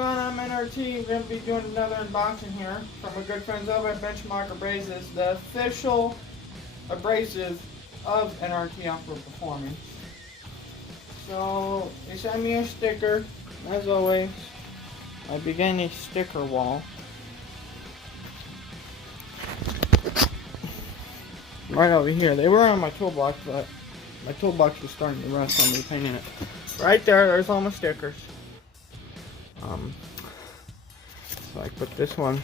I'm N.R.T. We're going to be doing another unboxing here from our good friends over at Benchmarkabrasives, the official abrasive of N.R.T. Outdoor Performance. So, they sent me a sticker, as always. I began a sticker wall. Right over here. They were on my toolbox, but my toolbox was starting to rust on me painting it. Right there's all my stickers. So I put this one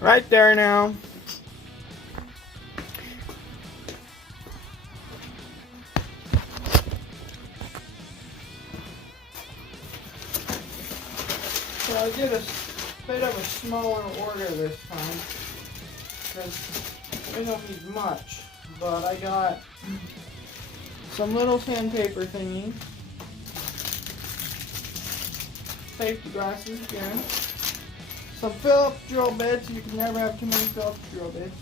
right there now. So I did a bit of a smaller order this time because I don't need much, but I got some little sandpaper thingies, safety glasses again, some Phillips drill bits. You can never have too many Phillips drill bits.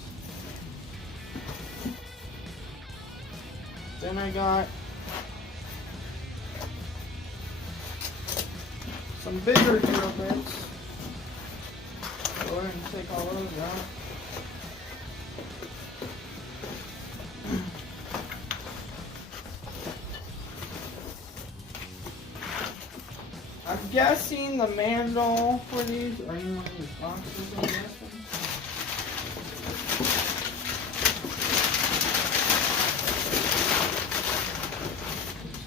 Then I got some bigger drill bits. Go ahead and take all those out. I'm guessing the manual for these are in one of these boxes, I'm guessing.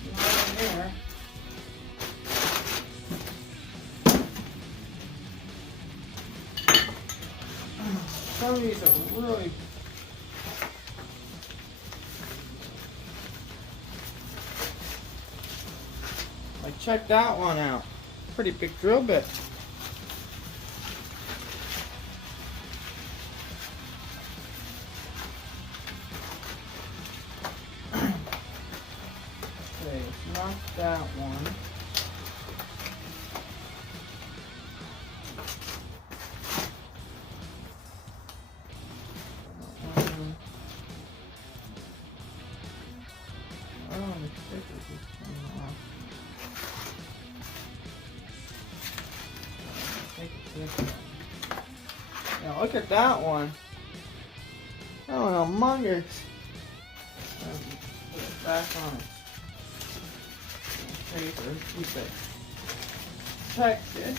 It's not in there. Some of these are really like, check that one out. Pretty big drill bit. Okay, it's not that one. Oh, the stickers is coming off. Now look at that one. Oh, humongous. Put it back on its paper. Keep it protected.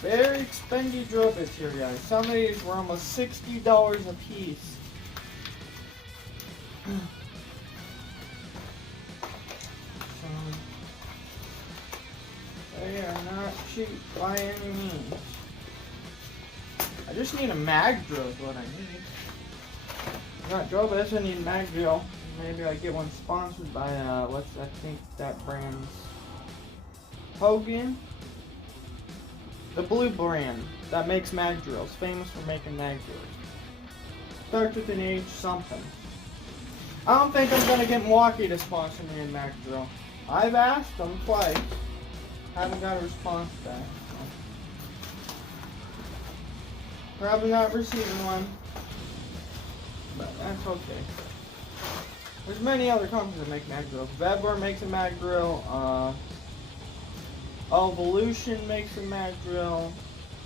Very expensive drill bits here, guys. Some of these were almost $60 a piece. They are not cheap by any means. I just need a mag drill is what I need. Not drill bits, I need a mag drill. Maybe I get one sponsored by what's I think that brand's Hogan? The blue brand that makes mag drills, famous for making mag drills. Starts with an H something. I don't think I'm gonna get Milwaukee to sponsor me a mag drill. I've asked them twice. Haven't got a response back. So. Probably not receiving one. But that's okay. There's many other companies that make mag drills. Vedler makes a mag drill. Evolution makes a mag drill.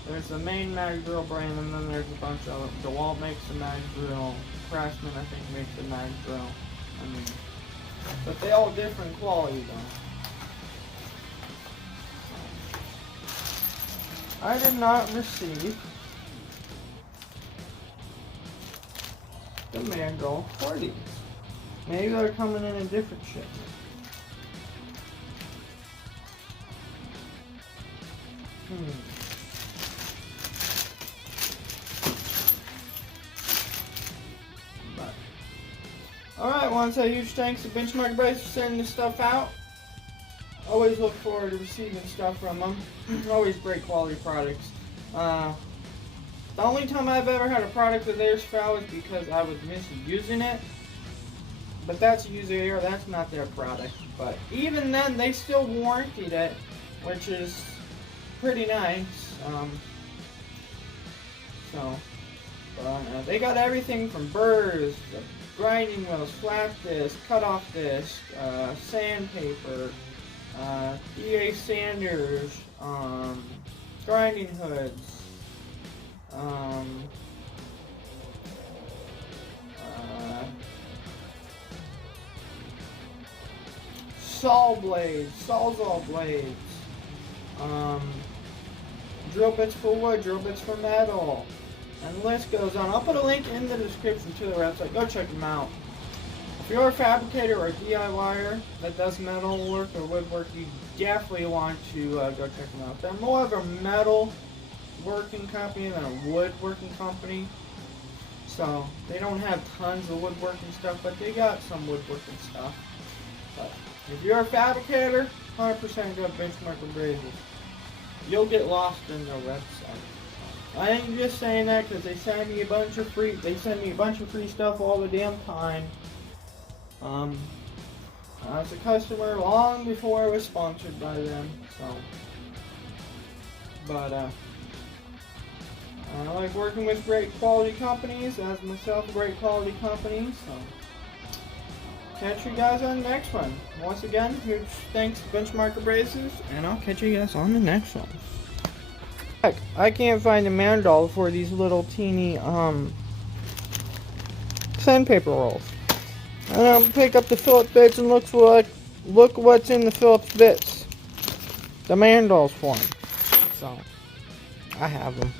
There's the main mag drill brand, and then there's a bunch of them. DeWalt makes a mag drill. Craftsman, I think, makes a mag drill. I mean, but they all different quality though. I did not receive the manual for these. Maybe they're coming in a different shipment. Alright, I want to say huge thanks to Benchmarkabrasives for sending this stuff out. Always look forward to receiving stuff from them. Always great quality products. The only time I've ever had a product of theirs foul is because I was misusing it. But that's a user error, that's not their product. But even then, they still warranted it, which is pretty nice. They got everything from burrs, grinding wheels, flat disc, cut-off disc, sandpaper, EA sanders, grinding hoods, sawzall blades, drill bits for wood, drill bits for metal, and the list goes on. I'll put a link in the description to their website. Go check them out. If you're a fabricator or a DIYer that does metal work or woodwork, you definitely want to go check them out. They're more of a metal working company than a woodworking company. So they don't have tons of woodworking stuff, but they got some woodworking stuff. But if you're a fabricator, 100% go Benchmarkabrasives. You'll get lost in their website. I ain't just saying that because they send me a bunch of free stuff all the damn time. I was a customer long before I was sponsored by them, so. But I like working with great quality companies, as myself, great quality companies. So catch you guys on the next one. Once again, huge thanks to Benchmarkabrasives, and I'll catch you guys on the next one. Heck, I can't find the mandrel for these little teeny sandpaper rolls. And I'll pick up the Phillips bits and look what's in the Phillips bits. The mandrels for them. So I have them.